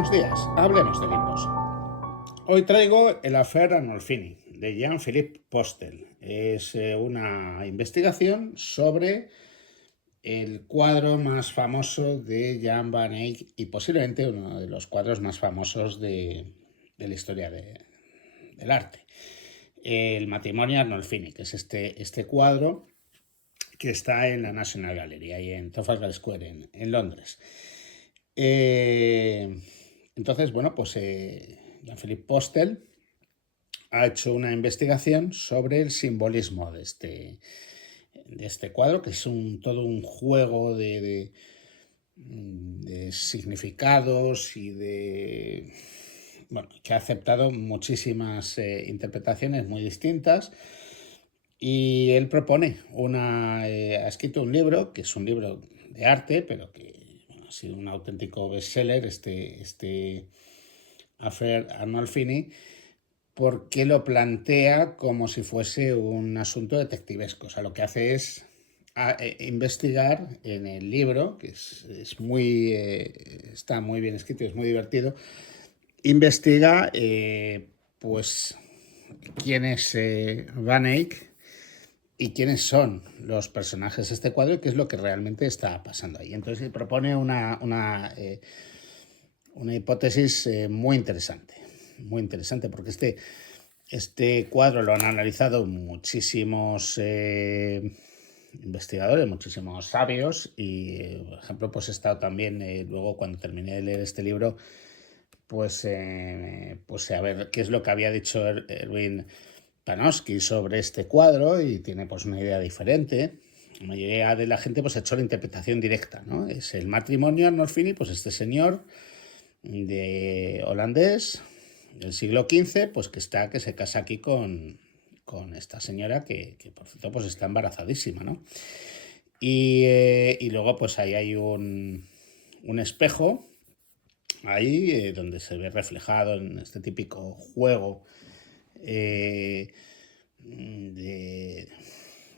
Buenos días, hablemos de libros. Hoy traigo El Affaire Arnolfini, de Jean-Philippe Postel. Es una investigación sobre el cuadro más famoso de Jan van Eyck y posiblemente uno de los cuadros más famosos de la historia del arte. El matrimonio Arnolfini, que es este cuadro que está en la National Gallery, ahí en Trafalgar Square, en Londres. Entonces, bueno, pues Jean-Philippe Postel ha hecho una investigación sobre el simbolismo de este cuadro, que es todo un juego de significados y bueno, que ha aceptado muchísimas interpretaciones muy distintas. Y él propone ha escrito un libro, que es un libro de arte, pero que ha sido un auténtico bestseller, este Affaire Arnolfini, porque lo plantea como si fuese un asunto detectivesco. O sea, lo que hace es investigar en el libro, que está muy bien escrito y es muy divertido. Investiga pues quién es Van Eyck y quiénes son los personajes de este cuadro y qué es lo que realmente está pasando ahí. Entonces propone una hipótesis muy interesante, porque este cuadro lo han analizado muchísimos investigadores, muchísimos sabios y, por ejemplo, pues he estado también, luego cuando terminé de leer este libro, pues a ver qué es lo que había dicho Erwin Panofsky sobre este cuadro, y tiene pues una idea diferente. La mayoría de la gente pues ha hecho la interpretación directa, ¿no? Es el matrimonio Arnolfini, pues este señor de holandés del siglo XV, pues que se casa aquí con esta señora que por cierto pues está embarazadísima, ¿no? Y luego pues ahí hay un espejo ahí donde se ve reflejado en este típico juego de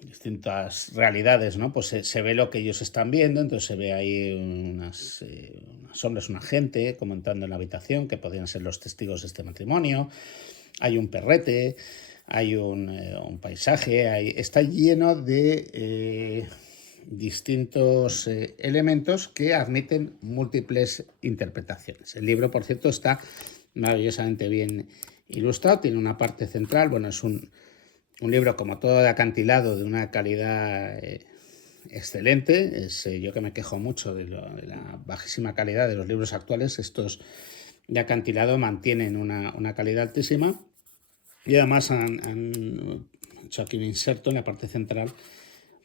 distintas realidades, ¿no? Pues se ve lo que ellos están viendo, entonces se ve ahí unas sombras, una gente comentando en la habitación que podrían ser los testigos de este matrimonio. Hay un perrete, hay un paisaje, está lleno de distintos elementos que admiten múltiples interpretaciones. El libro, por cierto, está maravillosamente bien ilustrado, tiene una parte central, bueno, es un libro como todo de acantilado, de una calidad excelente. Yo que me quejo mucho de la bajísima calidad de los libros actuales, estos de acantilado mantienen una calidad altísima, y además han hecho aquí un inserto en la parte central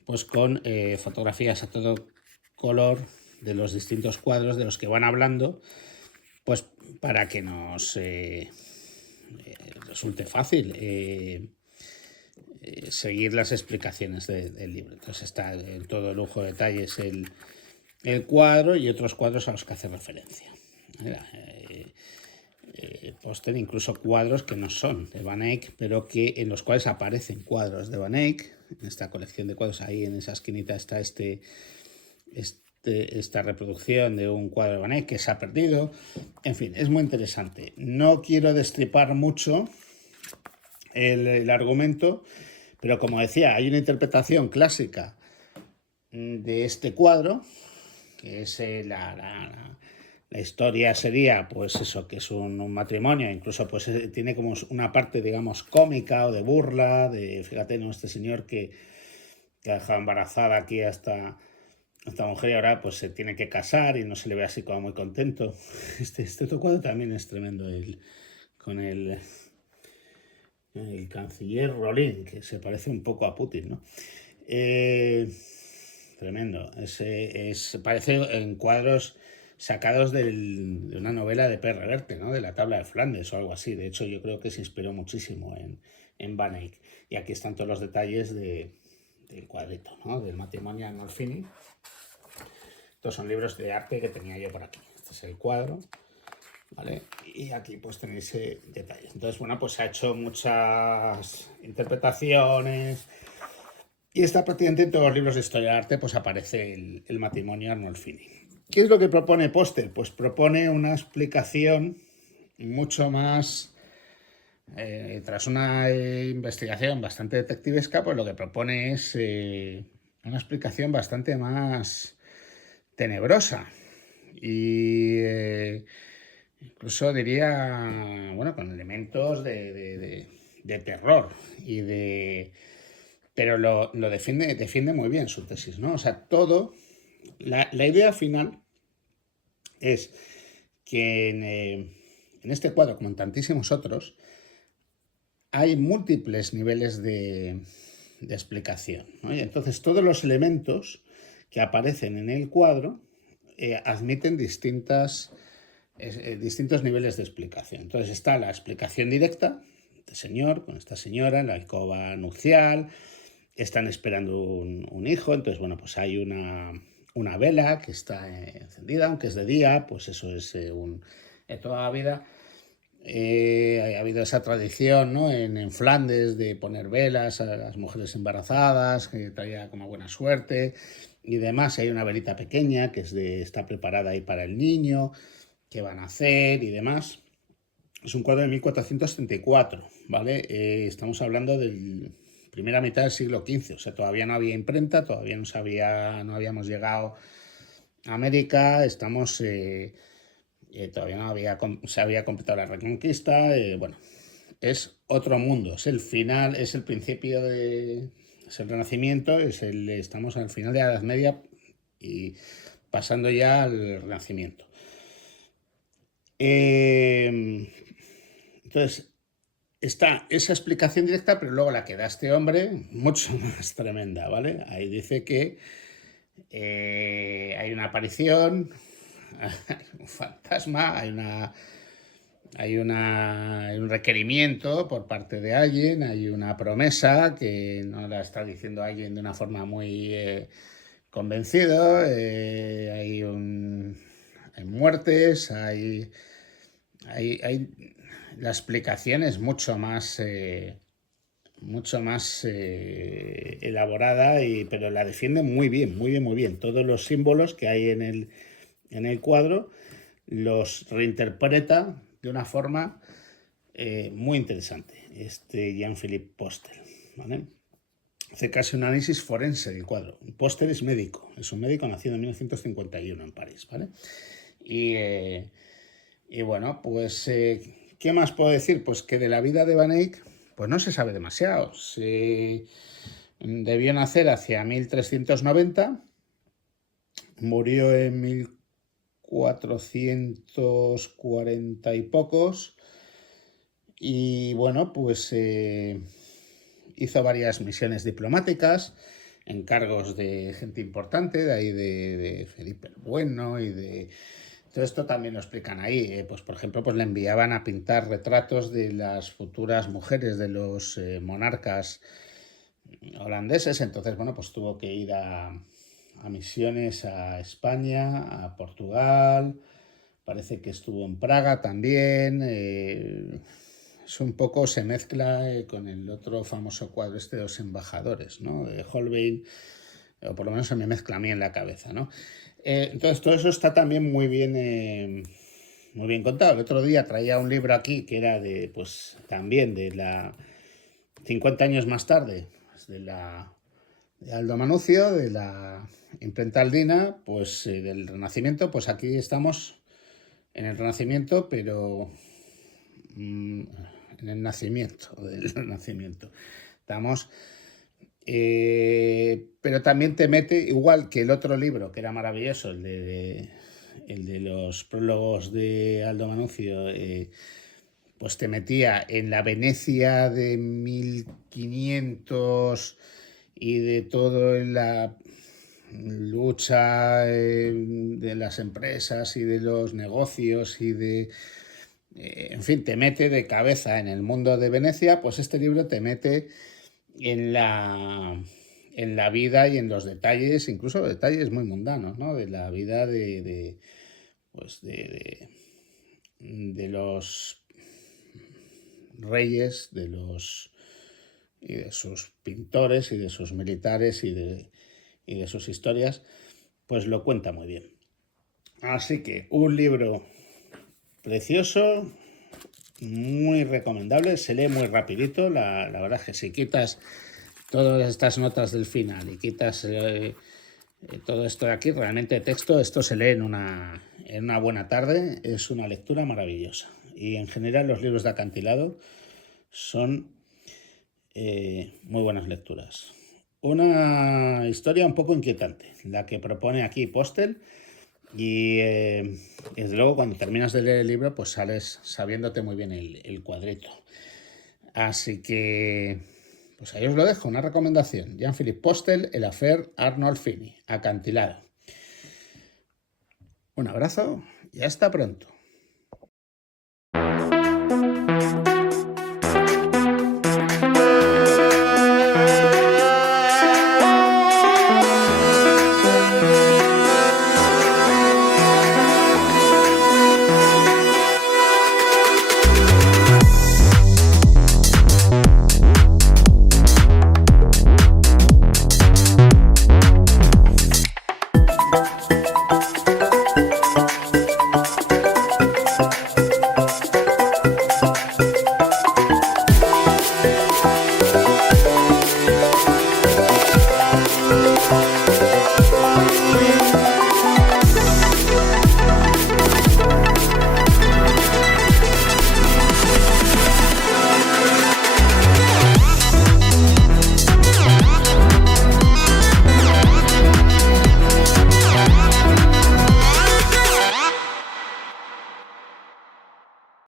pues con fotografías a todo color de los distintos cuadros de los que van hablando, pues para que nos resulte fácil seguir las explicaciones del libro. Entonces está en todo lujo de detalles el cuadro y otros cuadros a los que hace referencia. Postel incluso cuadros que no son de Van Eyck, pero en los cuales aparecen cuadros de Van Eyck. En esta colección de cuadros, ahí en esa esquinita está esta reproducción de un cuadro de Van Eyck que se ha perdido. En fin, es muy interesante. No quiero destripar mucho el argumento, pero como decía, hay una interpretación clásica de este cuadro, que es la historia sería pues eso, que es un matrimonio, incluso pues tiene como una parte digamos cómica o de burla, fíjate, ¿no? Este señor que ha dejado embarazada aquí a esta mujer y ahora pues se tiene que casar y no se le ve así como muy contento. Este cuadro también es tremendo, con el canciller Rolin, que se parece un poco a Putin, ¿no? Tremendo. Parece en cuadros sacados de una novela de P. Reverte, ¿no? De la Tabla de Flandes o algo así. De hecho, yo creo que se inspiró muchísimo en Van Eyck. Y aquí están todos los detalles del cuadrito, ¿no? Del matrimonio Arnolfini. Estos son libros de arte que tenía yo por aquí. Este es el cuadro, ¿vale? Y aquí pues tenéis detalles. Entonces, bueno, pues se ha hecho muchas interpretaciones y está prácticamente en todos los libros de historia del arte, pues aparece el matrimonio Arnolfini. ¿Qué es lo que propone Póster? Pues propone una explicación mucho más, tras una investigación bastante detectivesca, pues lo que propone es una explicación bastante más tenebrosa y incluso diría, bueno, con elementos de terror y de... Pero lo defiende muy bien su tesis, ¿no? O sea, todo, la idea final es que en este cuadro, como en tantísimos otros, hay múltiples niveles de explicación, ¿no? Y entonces todos los elementos que aparecen en el cuadro admiten distintos niveles de explicación. Entonces está la explicación directa, este señor con esta señora en la alcoba nupcial, están esperando un hijo, entonces bueno, pues hay una vela que está encendida, aunque es de día, pues eso es toda la vida. Ha habido esa tradición, ¿no? En Flandes de poner velas a las mujeres embarazadas, que traía como buena suerte y demás. Hay una velita pequeña que está preparada ahí para el niño, que van a hacer y demás. Es un cuadro de 1434, ¿vale? Estamos hablando de primera mitad del siglo XV, o sea, todavía no había imprenta, todavía no habíamos llegado a América, todavía se había completado la Reconquista, bueno, es otro mundo, es el final, es el principio es el Renacimiento, estamos al final de la Edad Media y pasando ya al Renacimiento. Entonces, está esa explicación directa, pero luego la que da este hombre, mucho más tremenda, ¿vale? Ahí dice que hay una aparición, hay un fantasma, hay un requerimiento por parte de alguien, hay una promesa que no la está diciendo alguien de una forma muy convencido, hay muertes, hay la explicación es mucho más elaborada, pero la defiende muy bien, muy bien, muy bien. Todos los símbolos que hay en el cuadro los reinterpreta de una forma muy interesante, Jean-Philippe Postel, ¿vale? Hace casi un análisis forense del cuadro. Postel es médico, es un médico nacido en 1951 en París, ¿vale? Y bueno, pues, ¿qué más puedo decir? Pues que de la vida de Van Eyck, pues no se sabe demasiado. Debió nacer hacia 1390, murió en 1440 y pocos, y bueno, pues hizo varias misiones diplomáticas, encargos de gente importante, de ahí de Felipe el Bueno y de... Todo esto también lo explican ahí. Pues por ejemplo, pues le enviaban a pintar retratos de las futuras mujeres de los monarcas holandeses. Entonces, bueno, pues tuvo que ir a misiones a España, a Portugal. Parece que estuvo en Praga también. Es un poco, se mezcla con el otro famoso cuadro de los embajadores, ¿no? De Holbein, o por lo menos se me mezcla a mí en la cabeza, ¿no? Entonces todo eso está también muy bien contado. El otro día traía un libro aquí que era pues también 50 años más tarde, pues, de Aldo Manucio, de la imprenta Aldina, pues del Renacimiento. Pues aquí estamos en el Renacimiento, pero en el nacimiento del Renacimiento. Estamos... pero también te mete, igual que el otro libro, que era maravilloso, el de los prólogos de Aldo Manucio, pues te metía en la Venecia de 1500 y de todo en la lucha de las empresas y de los negocios y en fin, te mete de cabeza en el mundo de Venecia. Pues este libro te mete en la vida y en los detalles, incluso detalles muy mundanos, ¿no? De la vida pues de los reyes, y de sus pintores y de sus militares y de sus historias, pues lo cuenta muy bien. Así que un libro precioso, muy recomendable, se lee muy rapidito, la verdad es que si quitas todas estas notas del final y quitas todo esto de aquí, realmente texto, esto se lee en una buena tarde, es una lectura maravillosa. Y en general los libros de acantilado son muy buenas lecturas. Una historia un poco inquietante, la que propone aquí Postel, y desde luego cuando terminas de leer el libro pues sales sabiéndote muy bien el cuadrito. Así que pues ahí os lo dejo, una recomendación. Jean-Philippe Postel, El Affaire Arnold Finney, Acantilado. Un abrazo y hasta pronto.